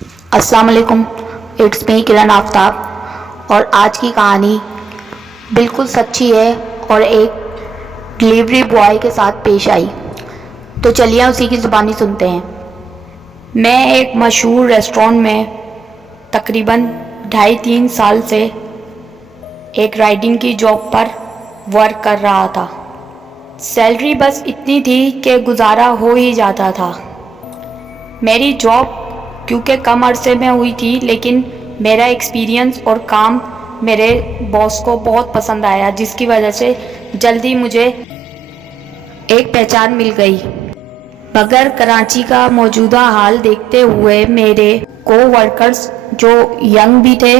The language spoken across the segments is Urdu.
السلام علیکم، اٹس می کرن آفتاب، اور آج کی کہانی بالکل سچی ہے اور ایک ڈلیوری بوائے کے ساتھ پیش آئی۔ تو چلیے اسی کی زبانی سنتے ہیں۔ میں ایک مشہور ریسٹورینٹ میں تقریباً 2.5-3 سال سے ایک رائڈنگ کی جاب پر ورک کر رہا تھا۔ سیلری بس اتنی تھی کہ گزارا ہو ہی جاتا تھا۔ میری جاب کیونکہ کم عرصے میں ہوئی تھی، لیکن میرا ایکسپیرینس اور کام میرے باس کو بہت پسند آیا، جس کی وجہ سے جلدی مجھے ایک پہچان مل گئی۔ مگر کراچی کا موجودہ حال دیکھتے ہوئے میرے کو ورکرز جو ینگ بھی تھے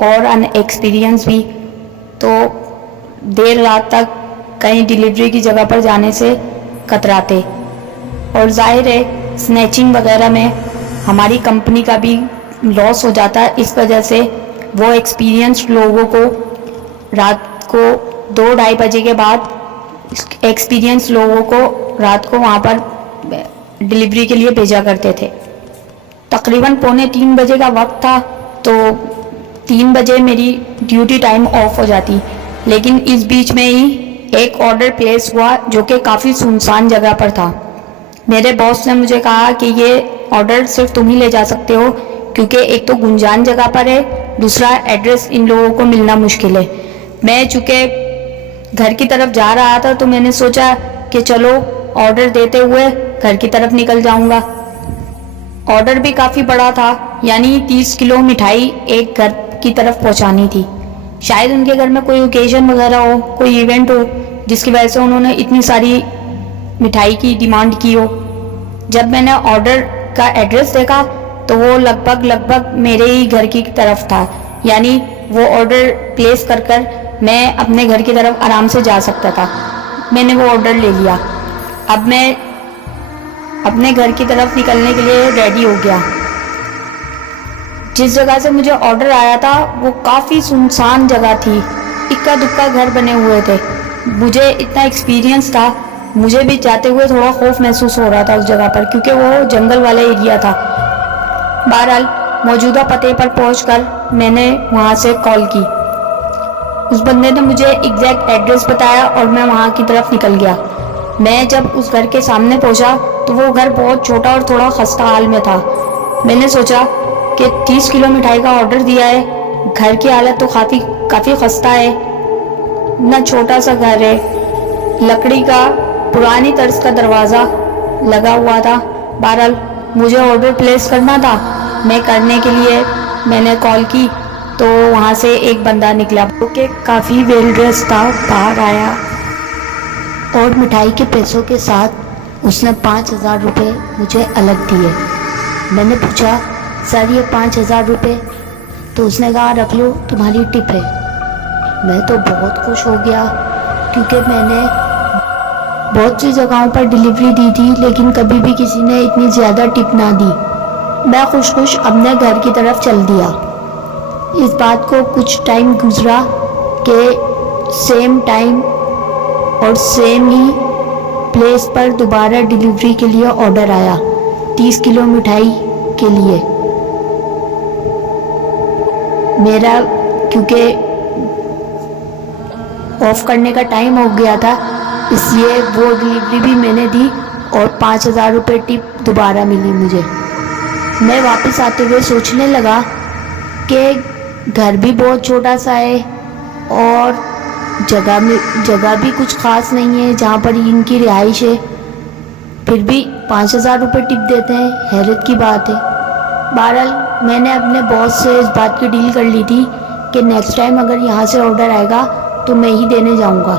اور ان ایکسپیرینس بھی، تو دیر رات تک کہیں ڈیلیوری کی جگہ پر جانے سے کتراتے، اور ظاہر ہے سنیچنگ وغیرہ میں ہماری کمپنی کا بھی لاس ہو جاتا ہے۔ اس وجہ سے وہ ایکسپیرینسڈ لوگوں کو رات کو 2-2:30 بجے کے بعد ایکسپیرینس لوگوں کو رات کو وہاں پر ڈیلیوری کے لیے بھیجا کرتے تھے۔ تقریباً 2:45 بجے کا وقت تھا، تو 3 بجے میری ڈیوٹی ٹائم آف ہو جاتی، لیکن اس بیچ میں ہی ایک آرڈر پلیس ہوا جو کہ کافی سنسان جگہ پر تھا۔ میرے باس نے مجھے کہا کہ یہ آرڈر صرف تم ہی لے جا سکتے ہو، کیونکہ ایک تو گنجان جگہ پر ہے، دوسرا ایڈریس ان لوگوں کو ملنا مشکل ہے۔ میں چونکہ گھر کی طرف جا رہا تھا، تو میں نے سوچا کہ چلو آرڈر دیتے ہوئے گھر کی طرف نکل جاؤں گا۔ آرڈر بھی کافی بڑا تھا، یعنی 30 کلو مٹھائی ایک گھر کی طرف پہنچانی تھی۔ شاید ان کے گھر میں کوئی اوکیزن وغیرہ ہو، کوئی ایونٹ ہو، جس کی وجہ سے انہوں نے اتنی ساری مٹھائی کی ڈیمانڈ کی ہو۔ جب میں نے آرڈر کا ایڈریس دیکھا تو وہ لگ بھگ میرے ہی گھر کی طرف تھا، یعنی وہ آرڈر پلیس کر میں اپنے گھر کی طرف آرام سے جا سکتا تھا۔ میں نے وہ آرڈر لے لیا۔ اب میں اپنے گھر کی طرف نکلنے کے لیے ریڈی ہو گیا۔ جس جگہ سے مجھے آرڈر آیا تھا وہ کافی سنسان جگہ تھی، اکا دکا گھر بنے ہوئے تھے۔ مجھے اتنا ایکسپیرینس تھا، مجھے بھی جاتے ہوئے تھوڑا خوف محسوس ہو رہا تھا اس جگہ پر، کیونکہ وہ جنگل والا ایریا تھا۔ بہرحال موجودہ پتے پر پہنچ کر میں نے وہاں سے کال کی۔ اس بندے نے مجھے ایگزیکٹ ایڈریس بتایا اور میں وہاں کی طرف نکل گیا۔ میں جب اس گھر کے سامنے پہنچا تو وہ گھر بہت چھوٹا اور تھوڑا خستہ حال میں تھا۔ میں نے سوچا کہ 30 کلو مٹھائی کا آرڈر دیا ہے، گھر کی حالت تو کافی خستہ ہے، نہ چھوٹا سا گھر ہے، لکڑی کا پرانی طرز کا دروازہ لگا ہوا تھا۔ بہرحال مجھے آرڈر پلیس کرنا تھا۔ میں کرنے کے لیے میں نے کال کی تو وہاں سے ایک بندہ نکلا جو کہ کافی ویل ڈریس تھا، باہر آیا اور مٹھائی کے پیسوں کے ساتھ اس نے 5,000 روپے مجھے الگ دیے۔ میں نے پوچھا سر یہ 5,000 روپے؟ تو اس نے کہا رکھ لو، تمہاری ٹپ ہے۔ میں تو بہت خوش ہو گیا، کیونکہ میں نے بہت سی جگہوں پر ڈیلیوری دی تھی، لیکن کبھی بھی کسی نے اتنی زیادہ ٹپ نہ دی۔ میں خوش اپنے گھر کی طرف چل دیا۔ اس بات کو کچھ ٹائم گزرا کہ سیم ٹائم اور سیم ہی پلیس پر دوبارہ ڈیلیوری کے لیے آرڈر آیا 30 کلو مٹھائی کے لیے۔ میرا کیونکہ آف کرنے کا ٹائم ہو گیا تھا، اس لیے وہ ڈیلیوری بھی میں نے دی اور 5,000 روپے ٹپ دوبارہ ملی مجھے۔ میں واپس آتے ہوئے سوچنے لگا کہ گھر بھی بہت چھوٹا سا ہے اور جگہ بھی کچھ خاص نہیں ہے جہاں پر ان کی رہائش ہے، پھر بھی 5,000 روپے ٹپ دیتے ہیں، حیرت کی بات ہے۔ بہرحال میں نے اپنے باس سے اس بات کی ڈیل کر لی تھی کہ نیکسٹ ٹائم اگر یہاں سے آرڈر آئے گا تو میں ہی دینے جاؤں گا۔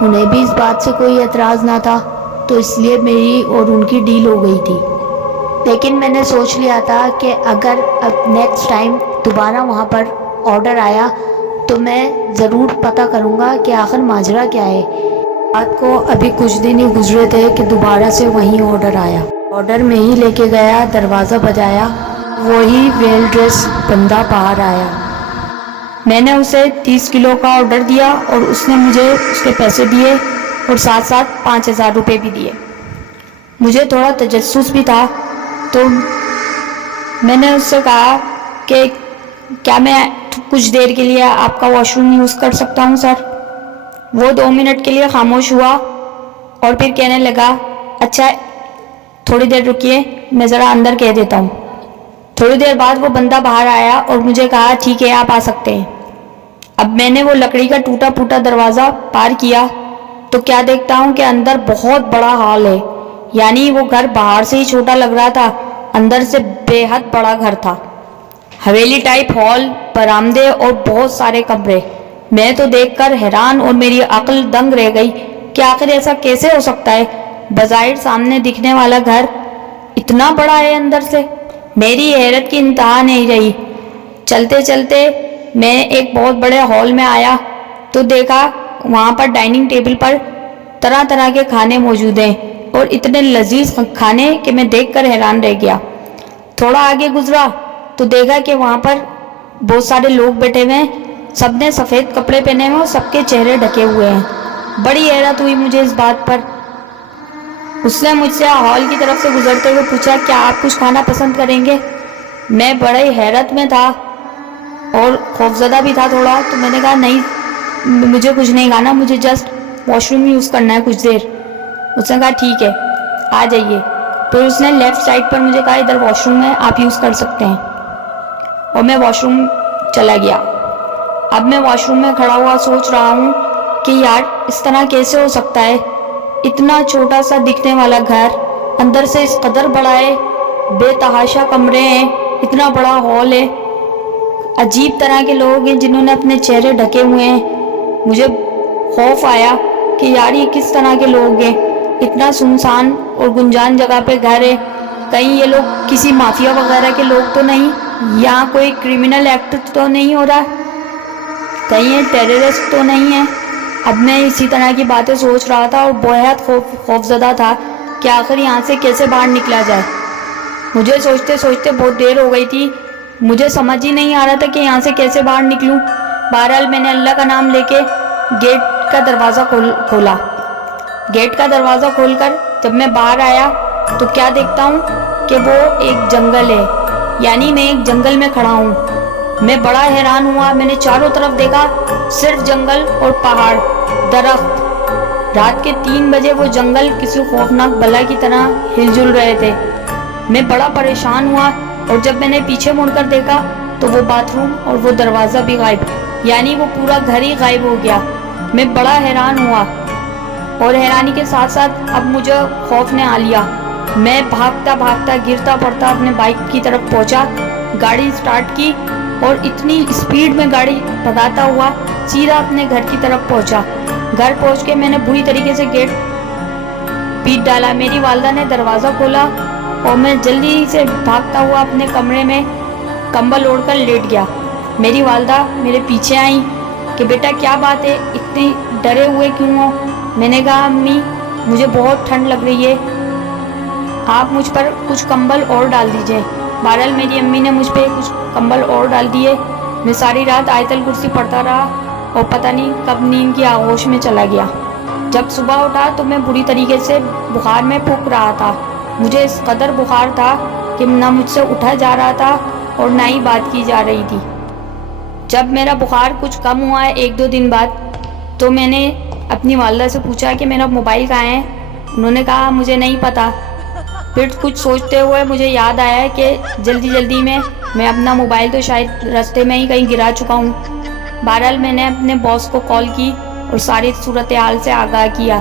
انہیں بھی اس بات سے کوئی اعتراض نہ تھا، تو اس لیے میری اور ان کی ڈیل ہو گئی تھی۔ لیکن میں نے سوچ لیا تھا کہ اگر اب نیکسٹ ٹائم دوبارہ وہاں پر آرڈر آیا تو میں ضرور پتہ کروں گا کہ آخر ماجرا کیا ہے۔ رات کو ابھی کچھ دن ہی گزرے تھے کہ دوبارہ سے وہیں آرڈر آیا۔ آرڈر میں ہی لے کے گیا، دروازہ بجایا، وہی ویل ڈریس بندہ باہر آیا۔ میں نے اسے 30 کلو کا آرڈر دیا اور اس نے مجھے اس کے پیسے دیے اور ساتھ 5,000 روپے بھی دیے۔ مجھے تھوڑا تجسس بھی تھا، تو میں نے اس سے کہا کہ کیا میں کچھ دیر کے لیے آپ کا واش روم یوز کر سکتا ہوں سر؟ وہ 2 منٹ کے لیے خاموش ہوا اور پھر کہنے لگا اچھا تھوڑی دیر رکیے میں ذرا اندر کہہ دیتا ہوں۔ تھوڑی دیر بعد وہ بندہ باہر آیا اور مجھے کہا ٹھیک ہے آپ آ سکتے ہیں۔ اب میں نے وہ لکڑی کا ٹوٹا پھوٹا دروازہ پار کیا تو کیا دیکھتا ہوں کہ اندر بہت بڑا ہال ہے، یعنی وہ گھر باہر سے ہی چھوٹا لگ رہا تھا، اندر سے بے حد بڑا گھر تھا، حویلی ٹائپ ہال، برآمدے اور بہت سارے کمرے۔ میں تو دیکھ کر حیران اور میری عقل دنگ رہ گئی کہ آخر ایسا کیسے ہو سکتا ہے؟ بظاہر سامنے دکھنے والا گھر اتنا بڑا ہے اندر سے؟ میری حیرت کی انتہا نہیں رہی۔ چلتے چلتے میں ایک بہت بڑے ہال میں آیا تو دیکھا وہاں پر ڈائننگ ٹیبل پر طرح طرح کے کھانے موجود ہیں اور اتنے لذیذ کھانے کہ میں دیکھ کر حیران رہ گیا۔ تھوڑا آگے گزرا تو دیکھا کہ وہاں پر بہت سارے لوگ بیٹھے ہوئے ہیں، سب نے سفید کپڑے پہنے ہوئے اور سب کے چہرے ڈھکے ہوئے ہیں۔ بڑی حیرت ہوئی مجھے اس بات پر۔ اس نے مجھ سے ہال کی طرف سے گزرتے ہوئے پوچھا کیا آپ کچھ کھانا پسند کریں گے؟ میں بڑے حیرت میں تھا اور خوفزدہ بھی تھا تھوڑا، تو میں نے کہا نہیں مجھے کچھ نہیں کھانا، مجھے جسٹ واش روم یوز کرنا ہے کچھ دیر۔ اس نے کہا ٹھیک ہے آ جائیے۔ پھر اس نے لیفٹ سائڈ پر مجھے کہا ادھر واش روم ہے آپ یوز کر سکتے ہیں، اور میں واش روم چلا گیا۔ اب میں واش روم میں کھڑا ہوا سوچ رہا ہوں کہ یار اس طرح کیسے ہو سکتا ہے؟ اتنا چھوٹا سا دکھنے والا گھر اندر سے اس قدر بڑا ہے، بے تحاشا کمرے ہیں، اتنا بڑا ہال ہے، عجیب طرح کے لوگ ہیں جنہوں نے اپنے چہرے ڈھکے ہوئے ہیں۔ مجھے خوف آیا کہ یار یہ کس طرح کے لوگ ہیں؟ اتنا سنسان اور گنجان جگہ پہ گھر ہے، کہیں یہ لوگ کسی مافیا وغیرہ کے لوگ تو نہیں؟ یہاں کوئی کرمنل ایکٹ تو نہیں ہو رہا؟ کہیں یہ ٹیررسٹ تو نہیں ہے؟ اب میں اسی طرح کی باتیں سوچ رہا تھا اور بہت خوفزدہ تھا کہ آخر یہاں سے کیسے باہر نکلا جائے۔ مجھے سوچتے سوچتے بہت دیر ہو گئی تھی، مجھے سمجھ ہی نہیں آ رہا تھا کہ یہاں سے کیسے باہر نکلوں۔ بہرحال میں نے اللہ کا نام لے کے گیٹ کا دروازہ کھولا۔ گیٹ کا دروازہ کھول کر جب میں باہر آیا تو کیا دیکھتا ہوں کہ وہ ایک جنگل ہے، یعنی میں ایک جنگل میں کھڑا ہوں۔ میں بڑا حیران ہوا، میں نے چاروں طرف دیکھا، صرف جنگل اور پہاڑ، درخت۔ رات کے 3 بجے وہ جنگل کسی خوفناک بلا کی طرح ہل جل رہے تھے۔ میں بڑا پریشان ہوا اور جب میں نے پیچھے مڑ کر دیکھا تو وہ باتھ روم اور وہ دروازہ بھی غائب، یعنی وہ پورا گھر ہی غائب ہو گیا۔ میں بڑا حیران ہوا اور حیرانی کے ساتھ ساتھ اب مجھے خوف نے آ لیا۔ میں بھاگتا بھاگتا گرتا پڑتا اپنے بائک کی طرف پہنچا، گاڑی سٹارٹ کی اور اتنی اسپیڈ میں گاڑی بھگاتا ہوا سیدھا اپنے گھر کی طرف پہنچا۔ گھر پہنچ کے میں نے بری طریقے سے گیٹ پیٹ ڈالا۔ میری والدہ نے دروازہ کھولا اور میں جلدی سے بھاگتا ہوا اپنے کمرے میں کمبل اوڑھ کر لیٹ گیا۔ میری والدہ میرے پیچھے آئیں کہ بیٹا کیا بات ہے، اتنے ڈرے ہوئے کیوں ہو؟ میں نے کہا امی مجھے بہت ٹھنڈ لگ رہی ہے، آپ مجھ پر کچھ کمبل اور ڈال دیجئے۔ بہرحال میری امی نے مجھ پہ کچھ کمبل اور ڈال دیے۔ میں ساری رات آیت الکرسی پڑھتا رہا اور پتہ نہیں کب نیند کی آغوش میں چلا گیا۔ جب صبح اٹھا تو میں بری طریقے سے بخار میں پھونک رہا تھا۔ مجھے اس قدر بخار تھا کہ نہ مجھ سے اٹھا جا رہا تھا اور نہ ہی بات کی جا رہی تھی۔ جب میرا بخار کچھ کم ہوا ہے 1-2 دن بعد تو میں نے اپنی والدہ سے پوچھا کہ میرا موبائل کہاں ہے؟ انہوں نے کہا مجھے نہیں پتا۔ پھر کچھ سوچتے ہوئے مجھے یاد آیا کہ جلدی میں اپنا موبائل تو شاید راستے میں ہی کہیں گرا چکا ہوں۔ بہرحال میں نے اپنے باس کو کال کی اور ساری صورتحال سے آگاہ کیا،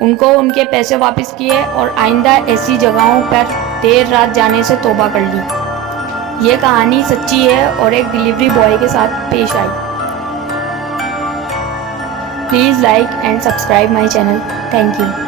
ان کو ان کے پیسے واپس کیے اور آئندہ ایسی جگہوں پر دیر رات جانے سے توبہ کر لی۔ یہ کہانی سچی ہے اور ایک ڈیلیوری بوائے کے ساتھ پیش آئی۔ Please like and subscribe my channel. Thank you.